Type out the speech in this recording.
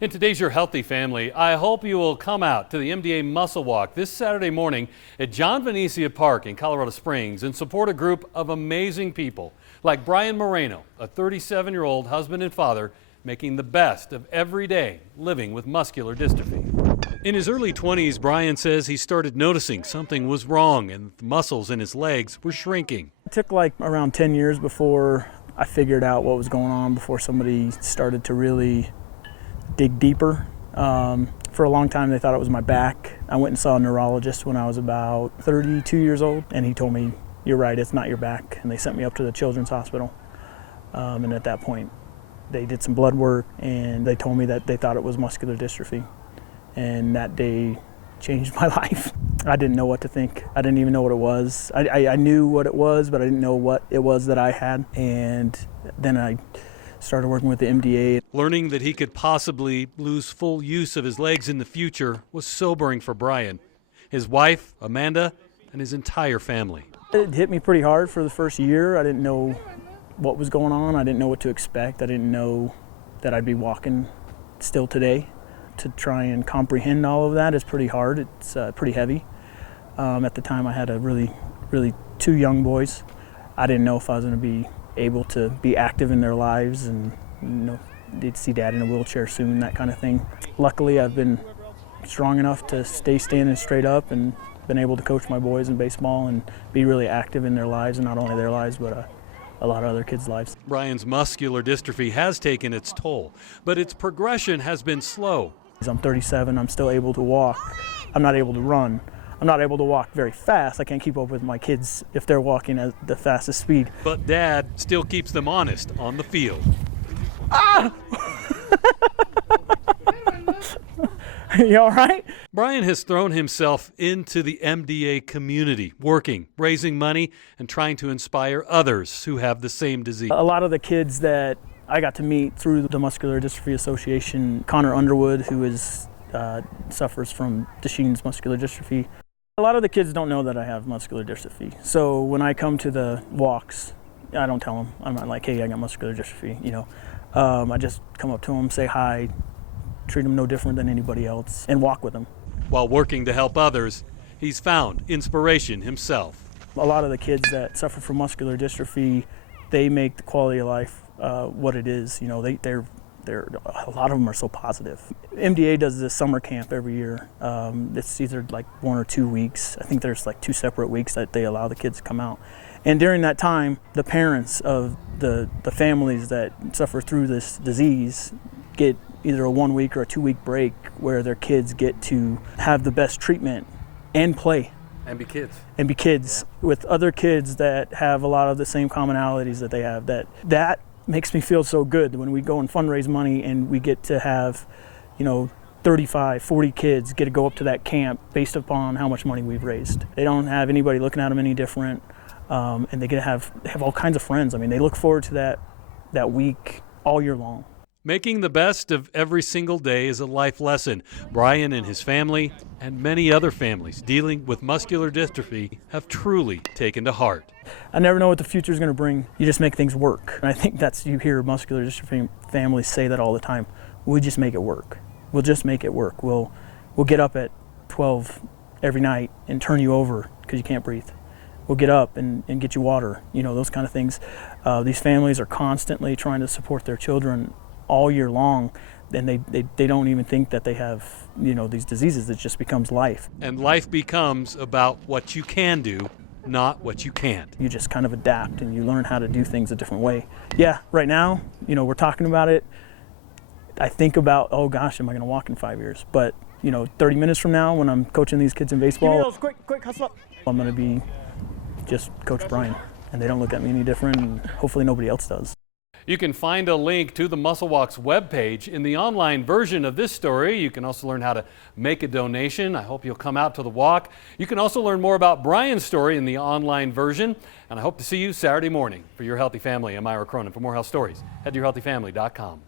In today's Your Healthy Family, I hope you will come out to the MDA Muscle Walk this Saturday morning at John Venecia Park in Colorado Springs and support a group of amazing people like Brian Moreno, a 37-year-old husband and father making the best of every day living with muscular dystrophy. In his early 20s, Brian says he started noticing something was wrong and the muscles in his legs were shrinking. It took like around 10 years before I figured out what was going on, before somebody started to really dig deeper. For a long time they thought it was my back. I went and saw a neurologist when I was about 32 years old, and he told me, "You're right, it's not your back." And they sent me up to the children's hospital. And at that point they did some blood work and they told me that they thought it was muscular dystrophy. And that day changed my life. I didn't know what to think. I didn't even know what it was. I knew what it was, but I didn't know what it was that I had. And then I started working with the MDA. Learning that he could possibly lose full use of his legs in the future was sobering for Brian, his wife, Amanda, and his entire family. It hit me pretty hard for the first year. I didn't know what was going on. I didn't know what to expect. I didn't know that I'd be walking still today. To try and comprehend all of that is pretty hard. It's pretty heavy. At the time I had really two young boys. I didn't know if I was going to be able to be active in their lives and, you know, they'd see dad in a wheelchair soon, that kind of thing. Luckily I've been strong enough to stay standing straight up and been able to coach my boys in baseball and be really active in their lives, and not only their lives but a lot of other kids' lives. Brian's muscular dystrophy has taken its toll, but its progression has been slow. I'm 37, I'm still able to walk. I'm not able to run. I'm not able to walk very fast. I can't keep up with my kids if they're walking at the fastest speed. But Dad still keeps them honest on the field. Ah! You all right? Brian has thrown himself into the MDA community, working, raising money, and trying to inspire others who have the same disease. A lot of the kids that I got to meet through the Muscular Dystrophy Association, Connor Underwood, who suffers from Duchenne's muscular dystrophy. A lot of the kids don't know that I have muscular dystrophy. So when I come to the walks, I don't tell them. I'm not like, "Hey, I got muscular dystrophy," you know. I just come up to them, say hi, treat them no different than anybody else, and walk with them. While working to help others, he's found inspiration himself. A lot of the kids that suffer from muscular dystrophy, they make the quality of life what it is. You know, they're a lot of them are so positive. MDA does this summer camp every year. It's either like 1 or 2 weeks. I think there's like 2 separate weeks that they allow the kids to come out. And during that time, the parents of the families that suffer through this disease get either a 1 week or a 2 week break where their kids get to have the best treatment and play. And be kids. And be kids with other kids that have a lot of the same commonalities that they have. That makes me feel so good when we go and fundraise money and we get to have, you know, 35, 40 kids get to go up to that camp based upon how much money we've raised. They don't have anybody looking at them any different, and they get to have all kinds of friends. I mean, they look forward to that week all year long. Making the best of every single day is a life lesson. Brian and his family, and many other families dealing with muscular dystrophy, have truly taken to heart. I never know what the future is going to bring. You just make things work. And I think you hear muscular dystrophy families say that all the time. We just make it work. We'll just make it work. We'll get up at 12 every night and turn you over because you can't breathe. We'll get up and get you water, you know, those kind of things. These families are constantly trying to support their children all year long, and they don't even think that they have, you know, these diseases. It just becomes life. And life becomes about what you can do, not what you can't. You just kind of adapt and you learn how to do things a different way. Yeah, right now, you know, we're talking about it. I think about, oh gosh, am I going to walk in 5 years? But, you know, 30 minutes from now when I'm coaching these kids in baseball, give me those, quick, hustle up. I'm going to be just Coach Brian, and they don't look at me any different, and hopefully nobody else does. You can find a link to the Muscle Walk's webpage in the online version of this story. You can also learn how to make a donation. I hope you'll come out to the walk. You can also learn more about Brian's story in the online version. And I hope to see you Saturday morning for Your Healthy Family. I'm Ira Cronin. For more health stories, head to yourhealthyfamily.com.